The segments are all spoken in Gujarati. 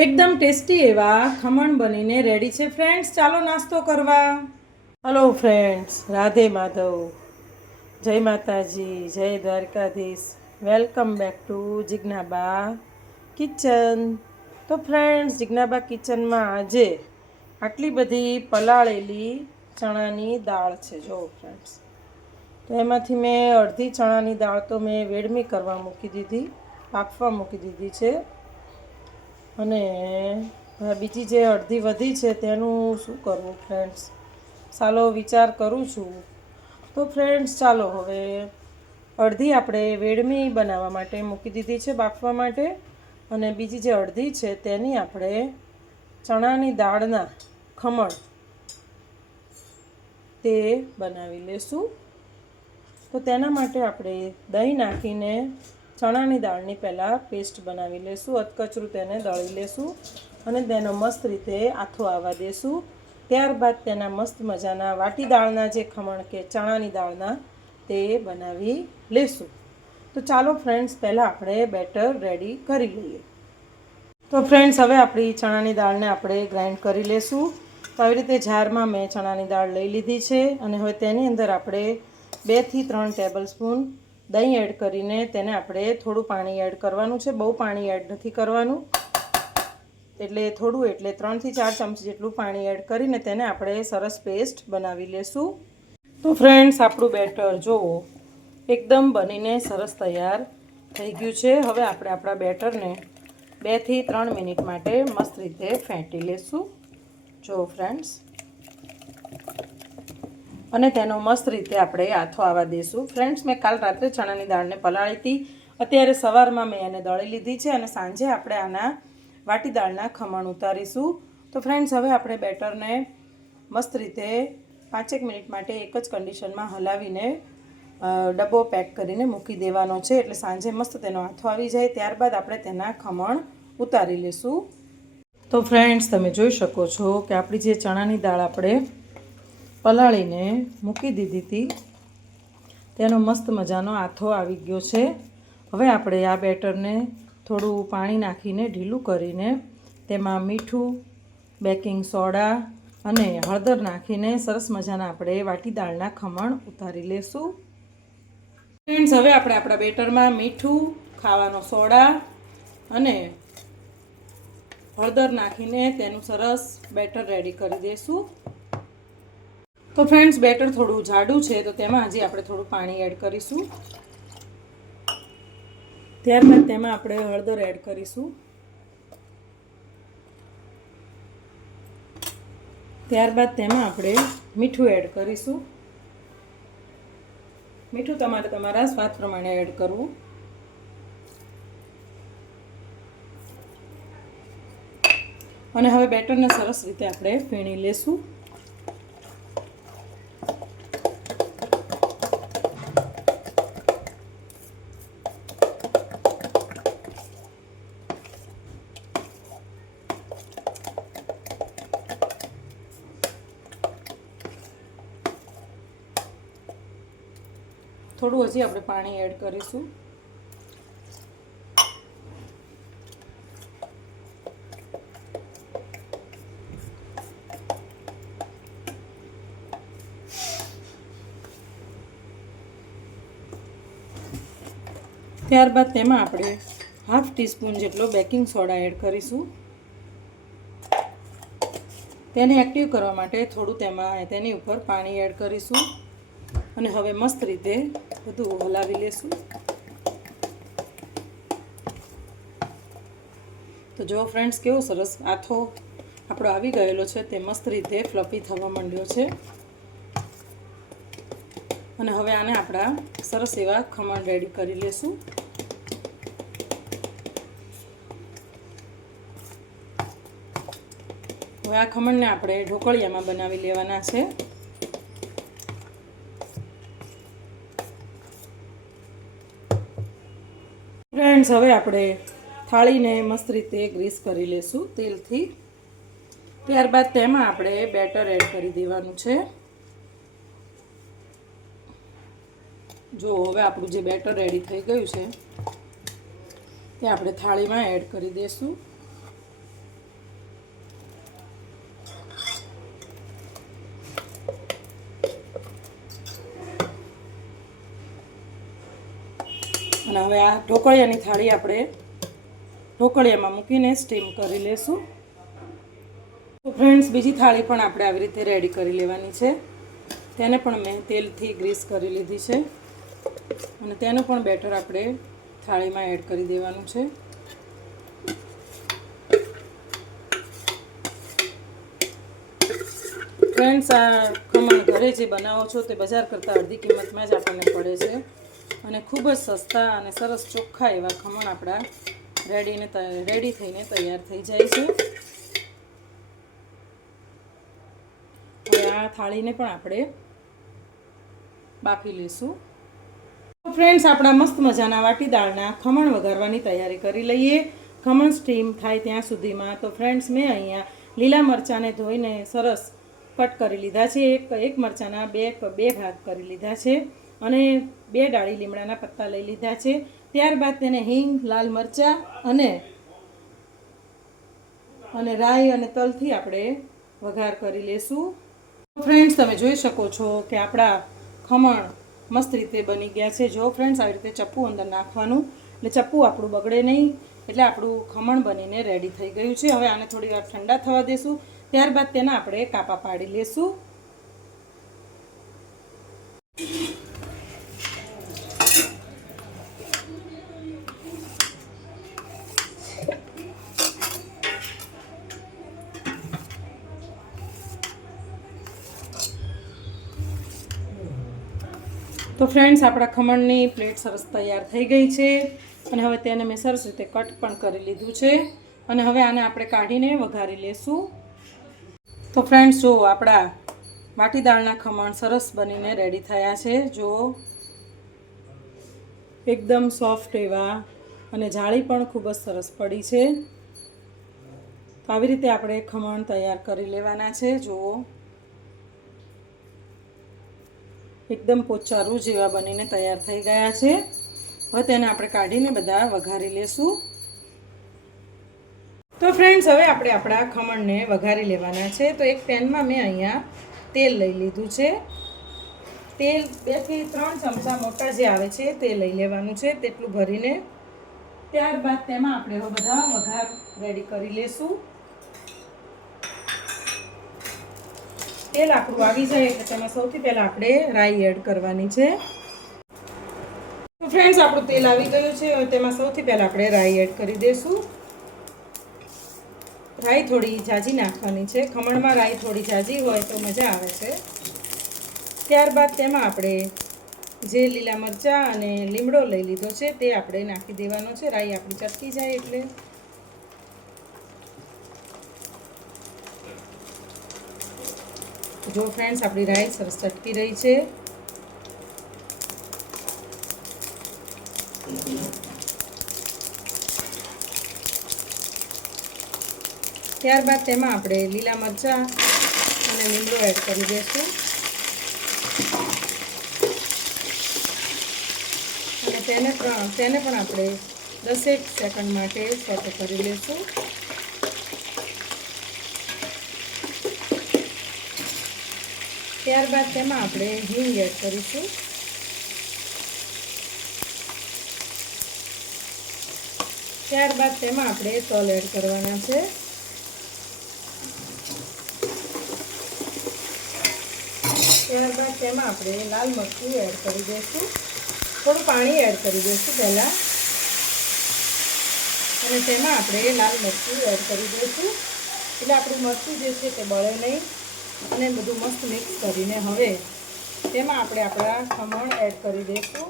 એકદમ ટેસ્ટી એવા ખમણ બનીને રેડી છે ફ્રેન્ડ્સ. ચાલો નાસ્તો કરવા. હલો ફ્રેન્ડ્સ, રાધે માધવ, જય માતાજી, જય Dwarkadhish. Welcome back to Jignaba kitchen. તો ફ્રેન્ડ્સ, જિજ્ઞાબા કિચનમાં આજે આટલી બધી પલાળેલી ચણાની દાળ છે. જો ફ્રેન્ડ્સ, તો એમાંથી મેં અડધી ચણાની દાળ તો મેં વેડમી કરવા મૂકી દીધી, બાફવા મૂકી દીધી છે. અને બીજી જે અડધી વધી છે તેનું શું કરવું ફ્રેન્ડ્સ, ચાલો વિચાર કરું છું. તો ફ્રેન્ડ્સ ચાલો, હવે અડધી આપણે વેડમી બનાવવા માટે મૂકી દીધી છે, બાફવા માટે. અને બીજી જે અડધી છે તેની આપણે ચણાની દાળના ખમણ તે બનાવી લેશું. તો તેના માટે આપણે દહીં નાખીને ચણાની દાળની પહેલાં પેસ્ટ બનાવી લેશું, અધકચરું તેને દળી લેશું અને તેનો મસ્ત રીતે આથો આવવા દેશું. ત્યારબાદ તેના મસ્ત મજાના વાટી દાળના જે ખમણ કે ચણાની દાળના તે બનાવી લેશું. તો ચાલો ફ્રેન્ડ્સ, પહેલાં આપણે બેટર રેડી કરી લઈએ. તો ફ્રેન્ડ્સ, હવે આપણી ચણાની દાળને આપણે ગ્રાઇન્ડ કરી લેશું. તો આવી રીતે જારમાં મેં ચણાની દાળ લઈ લીધી છે અને હવે તેની અંદર આપણે 2 થી 3 ટેબલ સ્પૂન દહીં એડ કરીને તેને આપણે થોડું પાણી એડ કરવાનું છે. બહુ પાણી એડ નથી કરવાનું, એટલે થોડું, એટલે 3 થી 4 ચમચી જેટલું પાણી એડ કરીને તેને આપણે સરસ પેસ્ટ બનાવી લેશું. તો ફ્રેન્ડ્સ, આપણું બેટર જુઓ એકદમ બનીને સરસ તૈયાર થઈ ગયું છે. હવે આપણે આપણા બેટરને 2 થી 3 મિનિટ માટે મસ્ત રીતે ફેંટી લેશું. જો ફ્રેન્ડ્સ, અને તેનો મસ્ત રીતે આપણે આથો આવવા દઈશું. ફ્રેન્ડ્સ, મેં કાલ રાત્રે ચણાની દાળને પલાળી હતી, અત્યારે સવારમાં મેં એને દળી લીધી છે અને સાંજે આપણે આના વાટી દાળના ખમણ ઉતારીશું. તો ફ્રેન્ડ્સ, હવે આપણે બેટરને મસ્ત રીતે 5 મિનિટ માટે એક જ કન્ડિશનમાં હલાવીને ડબ્બો પેક કરીને મૂકી દેવાનો છે, એટલે સાંજે મસ્ત તેનો આથો આવી જાય. ત્યારબાદ આપણે તેના ખમણ ઉતારી લઈશું. તો ફ્રેન્ડ્સ, તમે જોઈ શકો છો કે આપણી જે ચણાની દાળ આપણે પલાળીને મૂકી દીધી હતી તેનો મસ્ત મજાનો આથો આવી ગયો છે. હવે આપણે આ બેટરને થોડું પાણી નાખીને ઢીલું કરીને તેમાં મીઠું, બેકિંગ સોડા અને હળદર નાખીને સરસ મજાના આપણે વાટી દાળના ખમણ ઉતારી લેશું. ફ્રેન્ડ્સ, હવે આપણે આપણા બેટરમાં મીઠું, ખાવાનો સોડા અને હળદર નાખીને તેનું સરસ બેટર રેડી કરી દઈશું. તો ફ્રેન્ડ્સ, બેટર થોડું જાડું છે તો તેમાં હજી આપણે થોડું પાણી એડ કરીશું. ત્યારબાદ તેમાં આપણે હળદર એડ કરીશું. ત્યારબાદ તેમાં આપણે મીઠું એડ કરીશું. મીઠું તમારે તમારા સ્વાદ પ્રમાણે એડ કરવું. અને હવે બેટરને સરસ રીતે આપણે ફીણી લેશું. થોડું હજી આપણે પાણી એડ કરીશું. ત્યારબાદ તેમાં આપણે 1/2 ટીસ્પૂન જેટલો બેકિંગ સોડા એડ કરીશું. તેને એક્ટિવ કરવા માટે થોડું તેની ઉપર પાણી એડ કરીશું અને હવે મસ્ત રીતે બધું હલાવી લેશું. તો જો ફ્રેન્ડ્સ, કેવો સરસ આથો આપણો આવી ગયેલો છે, તે મસ્ત રીતે ફ્લફી થવા માંડ્યો છે. અને હવે આને આપણા સરસ એવા ખમણ રેડી કરી લેશું. હવે આ ખમણને આપણે ઢોકળિયામાં બનાવી લેવાના છે. ફ્રેન્ડ્સ, હવે આપણે થાળીને મસ્ત રીતે ગ્રીસ કરી લેશું તેલથી. ત્યારબાદ તેમાં આપણે બેટર એડ કરી દેવાનું છે. જો હવે આપણું જે બેટર રેડી થઈ ગયું છે તે આપણે થાળીમાં એડ કરી દઈશું. અને હવે આ ઢોકળિયાની થાળી આપણે ઢોકળિયામાં મૂકીને સ્ટીમ કરી લેશું. તો ફ્રેન્ડ્સ, બીજી થાળી પણ આપણે આવી રીતે રેડી કરી લેવાની છે. તેને પણ મેં તેલથી ગ્રીસ કરી લીધી છે અને તેનું પણ બેટર આપણે થાળીમાં એડ કરી દેવાનું છે. ફ્રેન્ડ્સ, આ ખમણ ઘરે જે બનાવો છો તે બજાર કરતાં અડધી કિંમતમાં જ આપણને પડે છે અને ખૂબ જ સસ્તા અને સરસ ચોખ્ખા એવા ખમણ આપણા રેડી થઈને તૈયાર થઈ જાય છે. હવે આ થાળીને પણ આપણે બાફી લઈશું. તો ફ્રેન્ડ્સ, આપણા મસ્ત મજાના વાટી દાળના ખમણ વઘારવાની તૈયારી કરી લઈએ. ખમણ સ્ટીમ થાય ત્યાં સુધીમાં તો ફ્રેન્ડ્સ, મેં અહીંયા લીલા મરચાંને ધોઈને સરસ કટ કરી લીધા છે. એક મરચાંના બે ભાગ કરી લીધા છે અને 2 ડાળી લીમડાના પત્તા લઈ લીધા છે. ત્યારબાદ તેને હિંગ, લાલ મરચાં અને રાઈ અને તલથી આપણે વઘાર કરી લેશું. ફ્રેન્ડ્સ, તમે જોઈ શકો છો કે આપણા ખમણ મસ્ત રીતે બની ગયા છે. જો ફ્રેન્ડ્સ, આવી રીતે ચપ્પુ અંદર નાખવાનું એટલે ચપ્પુ આપણું બગડે નહીં, એટલે આપણું ખમણ બનીને રેડી થઈ ગયું છે. હવે આને થોડી વાર ઠંડા થવા દેશું. ત્યારબાદ તેના આપણે કાપા પાડી લેશું. તો ફ્રેન્ડ્સ, આપણા ખમણની પ્લેટ સરસ તૈયાર થઈ ગઈ છે અને હવે તેને મેં સરસ રીતે કટ પણ કરી લીધું છે અને હવે આને આપણે કાઢીને વઘારી લેશું. તો ફ્રેન્ડ્સ, જો આપણા વાટી દાળના ખમણ સરસ બનીને રેડી થયા છે. જો એકદમ સોફ્ટ એવા અને જાળી પણ ખૂબ જ સરસ પડી છે. તો આવી રીતે આપણે ખમણ તૈયાર કરી લેવાના છે. જુઓ, એકદમ પોચા રૂ જેવા બનીને તૈયાર થઈ ગયા છે. હવે તેને આપણે કાઢીને બધા વઘારી લેશું. તો ફ્રેન્ડ્સ, હવે આપણે આપણા ખમણને વઘારી લેવાના છે. તો એક પેનમાં મેં અહીંયા તેલ લઈ લીધું છે. તેલ 2 થી 3 ચમચા મોટા જે આવે છે તે લઈ લેવાનું છે, તેટલું ભરીને. ત્યારબાદ તેમાં આપણે હવે બધા વઘાર રેડી કરી લેશું. તેલ આપણું આવી જાય એટલે તેમાં સૌથી પહેલાં આપણે રાઈ એડ કરવાની છે. તો ફ્રેન્ડ્સ, આપણું તેલ આવી ગયું છે. હવે તેમાં સૌથી પહેલાં આપણે રાઈ એડ કરી દઈશું. રાઈ થોડી ઝાઝી નાખવાની છે. ખમણમાં રાઈ થોડી ઝાઝી હોય તો મજા આવે છે. ત્યારબાદ તેમાં આપણે જે લીલા મરચાં અને લીમડો લઈ લીધો છે તે આપણે નાખી દેવાનો છે. રાઈ આપણી ચટકી જાય એટલે. જો ફ્રેન્ડ્સ, આપણી રાઈ સરસ ચટકી રહી છે. ત્યારબાદ તેમાં આપણે લીલા મરચાં અને લીમડો એડ કરી દઈશું અને તેને પણ આપણે 10 સેકન્ડ માટે સોટે કરી લઈશું. ત્યારબાદ તેમાં આપણે હિંગ એડ કરીશું. ત્યારબાદ તેમાં આપણે તલ એડ કરવાના છે. ત્યારબાદ તેમાં આપણે લાલ મરચું એડ કરી દઈશું. થોડું પાણી એડ કરી દઈશું પહેલાં અને તેમાં આપણે લાલ મરચું એડ કરી દઈશું એટલે આપણું મરચું જે છે તે બળે નહીં અને બધું મસ્ત મિક્સ કરીને હવે તેમાં આપણે આપણા ખમણ એડ કરી દઈશું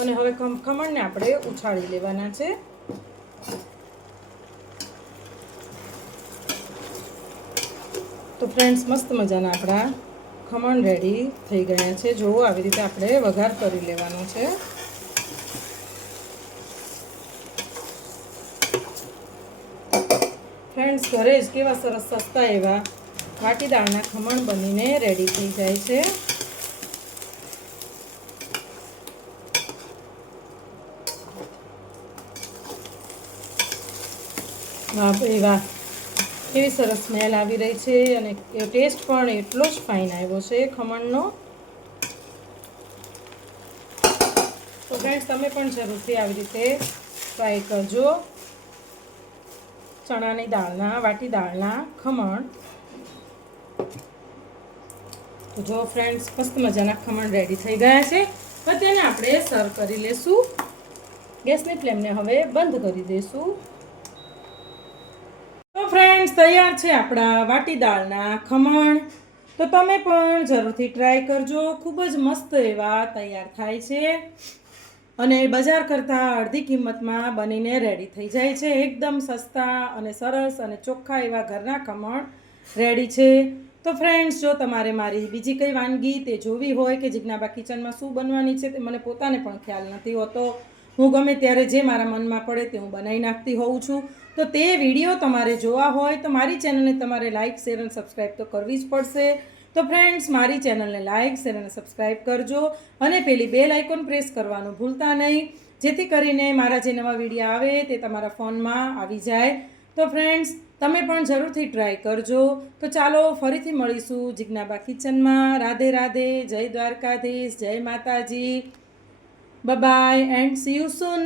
અને હવે ખમણને આપણે ઉછાળી લેવાના છે. તો ફ્રેન્ડ્સ, મસ્ત મજાના આપણા ખમણ રેડી થઈ ગયા છે. જુઓ, આવી રીતે આપણે વઘાર કરી લેવાનો છે. ફ્રેન્ડ્સ, ઘરે જ કેવા સરસ સસ્તા એવા વાટી દાળના ખમણ બનીને રેડી થઈ જાય છે. વાહ ભાઈ વાહ, કેવી સરસ સ્મેલ આવી રહી છે અને ટેસ્ટ પણ એટલો જ ફાઇન આવ્યો છે ખમણનો. ફ્રેન્ડ્સ તમે પણ જરૂરથી આવી રીતે ટ્રાય કરજો ચણાની દાળના વાટી દાળના ખમણ. તો જો ફ્રેન્ડ્સ મસ્ત મજાના ખમણ રેડી થઈ ગયા છે. હવે તેને આપણે સર્વ કરી લેશું. ગેસની ફ્લેમને હવે બંધ કરી દઈશું. તો ફ્રેન્ડ્સ તૈયાર છે આપણા વાટી દાળના ખમણ. તો તમે પણ જરૂરથી ટ્રાય કરજો. ખૂબ જ મસ્ત એવા તૈયાર થાય છે અને બજાર કરતાં અડધી કિંમતમાં બનીને રેડી થઈ જાય છે. એકદમ સસ્તા અને સરસ અને ચોખ્ખા એવા ઘરના ખમણ રેડી છે. તો ફ્રેન્ડ્સ જો તમારે મારી બીજી કંઈ વાનગી તે જોવી હોય કે જિજ્ઞાબા કિચનમાં શું બનવાની છે તે મને પોતાને પણ ખ્યાલ નથી હોતો. હું ગમે ત્યારે જે મારા મનમાં પડે તે હું બનાવી નાખતી હોઉં છું. તો તે વિડીયો તમારે જોવા હોય તો મારી ચેનલને તમારે લાઇક શેર અને સબસ્ક્રાઈબ તો કરવી જ પડશે. તો ફ્રેન્ડ્સ મારી ચેનલને લાઇક શેર અને સબસ્ક્રાઈબ કરજો અને પેલી બેલ આઇકોન પ્રેસ કરવાનું ભૂલતા નહીં, જેથી કરીને મારા જે નવા વિડીયો આવે તે તમારા ફોનમાં આવી જાય. તો ફ્રેન્ડ્સ તમે પણ જરૂરથી ટ્રાય કરજો. તો ચાલો ફરીથી મળીશું જિજ્ઞાબા કિચનમાં. રાધે રાધે, જય દ્વારકાધીશ, જય માતાજી. Bye and see you soon.